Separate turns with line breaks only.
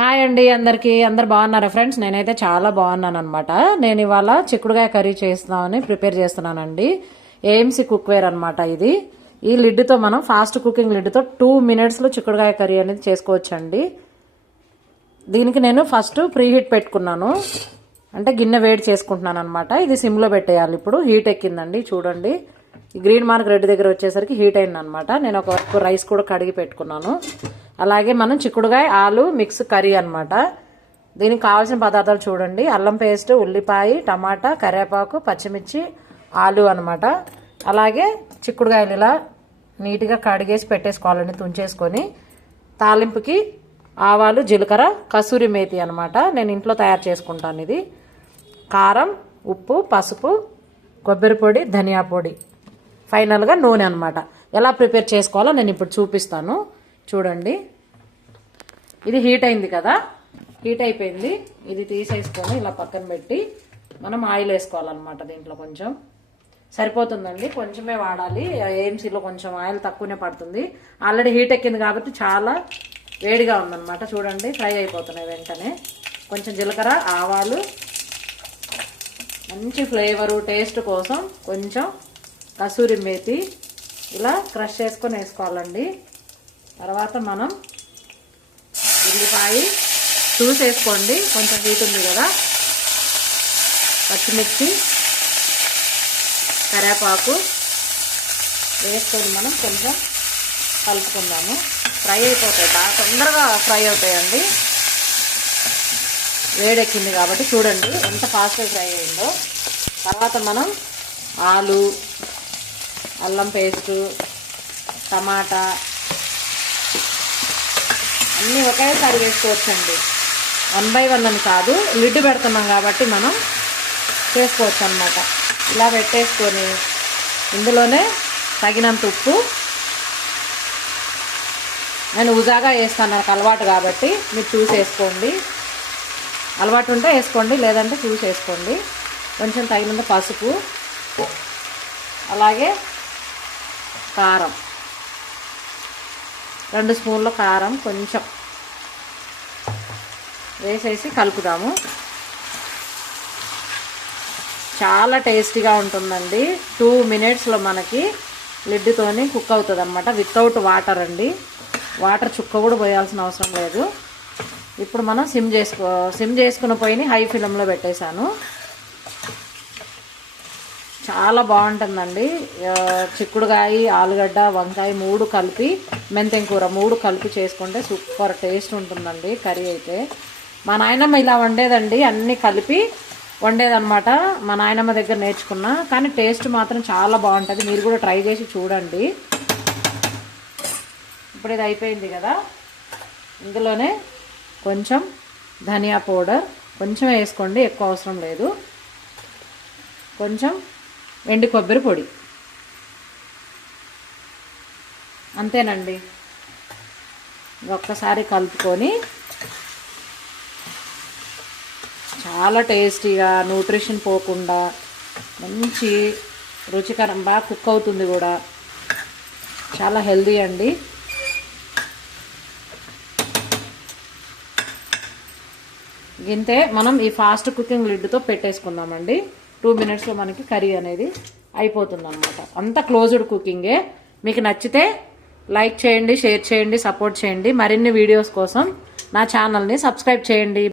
Hi అండి అందరికీ. అందరు బాగున్నారా ఫ్రెండ్స్? నేనైతే చాలా బాగున్నాను అనమాట నేను ఇవాళ చిక్కుడుగాయ కర్రీ చేస్తున్నామని ప్రిపేర్ చేస్తున్నానండి. ఏఎంసీ కుక్వేర్ అనమాట ఇది. ఈ లిడ్తో మనం ఫాస్ట్ కుకింగ్ లిడ్తో టూ మినిట్స్లో చిక్కుడుగాయ కర్రీ అనేది చేసుకోవచ్చండి. దీనికి నేను ఫస్ట్ ప్రీ హీట్ పెట్టుకున్నాను. అంటే గిన్నె వేడి చేసుకుంటున్నాను అనమాట ఇది సిమ్లో పెట్టేయాలి ఇప్పుడు. హీట్ ఎక్కిందండి చూడండి. గ్రీన్ మార్క్ రెడ్ దగ్గర వచ్చేసరికి హీట్ అయిందనమాట నేను ఒక వరకు రైస్ కూడా కడిగి పెట్టుకున్నాను. అలాగే మనం చిక్కుడుగాయ ఆలు మిక్స్ కర్రీ అనమాట దీనికి కావాల్సిన పదార్థాలు చూడండి. అల్లం పేస్ట్ ఉల్లిపాయ టమాటా కరివేపాకు పచ్చిమిర్చి ఆలు అనమాట అలాగే చిక్కుడుగాయలు ఇలా నీట్గా కడిగేసి పెట్టేసుకోవాలండి తుంచేసుకొని. తాలింపుకి ఆవాలు జీలకర్ర కసూరి మేతి అనమాట నేను ఇంట్లో తయారు చేసుకుంటాను ఇది. కారం ఉప్పు పసుపు కొబ్బరి పొడి ధనియా పొడి. ఫైనల్గా నూనె అనమాట ఎలా ప్రిపేర్ చేసుకోవాలో నేను ఇప్పుడు చూపిస్తాను. చూడండి. ఇది హీట్ అయింది కదా? హీట్ అయిపోయింది. ఇది తీసేసుకొని ఇలా పక్కన పెట్టి మనం ఆయిల్ వేసుకోవాలన్నమాట దీంట్లో కొంచెం. సరిపోతుందండి. కొంచెమే వాడాలి. ఏఎంసీలో కొంచెం ఆయిల్ తక్కువనే పడుతుంది. ఆల్రెడీ హీట్ ఎక్కింది కాబట్టి చాలా వేడిగా ఉందన్నమాట. చూడండి ఫ్రై అయిపోతున్నాయి వెంటనే. కొంచెం జీలకర్ర ఆవాలు మంచి ఫ్లేవరు టేస్ట్ కోసం కొంచెం కసూరి మేతి ఇలా క్రష్ చేసుకొని వేసుకోవాలండి. తర్వాత మనం ఉల్లిపాయ చూసేసుకోండి కొంచెం హీట్ ఉంది కదా. పచ్చిమిర్చి కరివేపాకు వేసుకొని మనం కొంచెం కలుపుకుందాము. ఫ్రై అయిపోతాయి. బాగా తొందరగా ఫ్రై అవుతాయండి. వేడెక్కింది కాబట్టి చూడండి ఎంత ఫాస్ట్గా ఫ్రై అయిందో. తర్వాత మనం ఆలు అల్లం పేస్టు టమాటా అన్నీ ఒకేసారి వేసుకోవచ్చండి. వన్ బై వన్ అని కాదు లిడ్ పెడుతున్నాం కాబట్టి మనం చేసుకోవచ్చు అనమాట ఇలా పెట్టేసుకొని ఇందులోనే తగినంత ఉప్పు. నేను ఉజాగా వేస్తాను నాకు అలవాటు కాబట్టి మీరు చూసి వేసుకోండి. అలవాటు ఉంటే వేసుకోండి లేదంటే చూసి వేసుకోండి. కొంచెం తగినంత పసుపు అలాగే కారం. రెండు స్పూన్ల కారం కొంచెం. వేసేసి కలుపుదాము. చాలా టేస్టీగా ఉంటుందండి. టూ మినిట్స్లో మనకి లిడ్డుతోని కుక్ అవుతుంది అనమాట వితౌట్ వాటర్ అండి. వాటర్ చుక్క కూడా పోయాల్సిన అవసరం లేదు. ఇప్పుడు మనం సిమ్ చేసుకో సిమ్ చేసుకున్న పోయిని హై ఫిలంలో పెట్టేశాను. చాలా బాగుంటుందండి. చిక్కుడుకాయ ఆలుగడ్డ వంకాయ మూడు కలిపి మెంతెం కూర మూడు కలిపి చేసుకుంటే సూపర్ టేస్ట్ ఉంటుందండి కర్రీ అయితే. మా నాయనమ్మ ఇలా వండేదండి అన్నీ కలిపి వండేదనమాట మా నాయనమ్మ దగ్గర నేర్చుకున్నా కానీ టేస్ట్ మాత్రం చాలా బాగుంటుంది. మీరు కూడా ట్రై చేసి చూడండి. ఇప్పుడు ఇది అయిపోయింది కదా. ఇందులోనే కొంచెం ధనియా పౌడర్. కొంచెం వేసుకోండి ఎక్కువ అవసరం లేదు. కొంచెం ఎండు కొబ్బరి పొడి. అంతేనండి. ఒక్కసారి కలుపుకొని చాలా టేస్టీగా న్యూట్రిషన్ పోకుండా మంచి రుచికరం బాగా కుక్ అవుతుంది కూడా. చాలా హెల్దీ అండి. గింతే మనం ఈ ఫాస్ట్ కుకింగ్ లిడ్తో పెట్టేసుకుందామండి. టూ మినిట్స్లో మనకి కర్రీ అనేది అయిపోతుంది అనమాట అంత క్లోజ్డ్ కుకింగే. మీకు నచ్చితే లైక్ చేయండి షేర్ చేయండి సపోర్ట్ చేయండి. మరిన్ని వీడియోస్ కోసం నా ఛానల్ని సబ్స్క్రైబ్ చేయండి.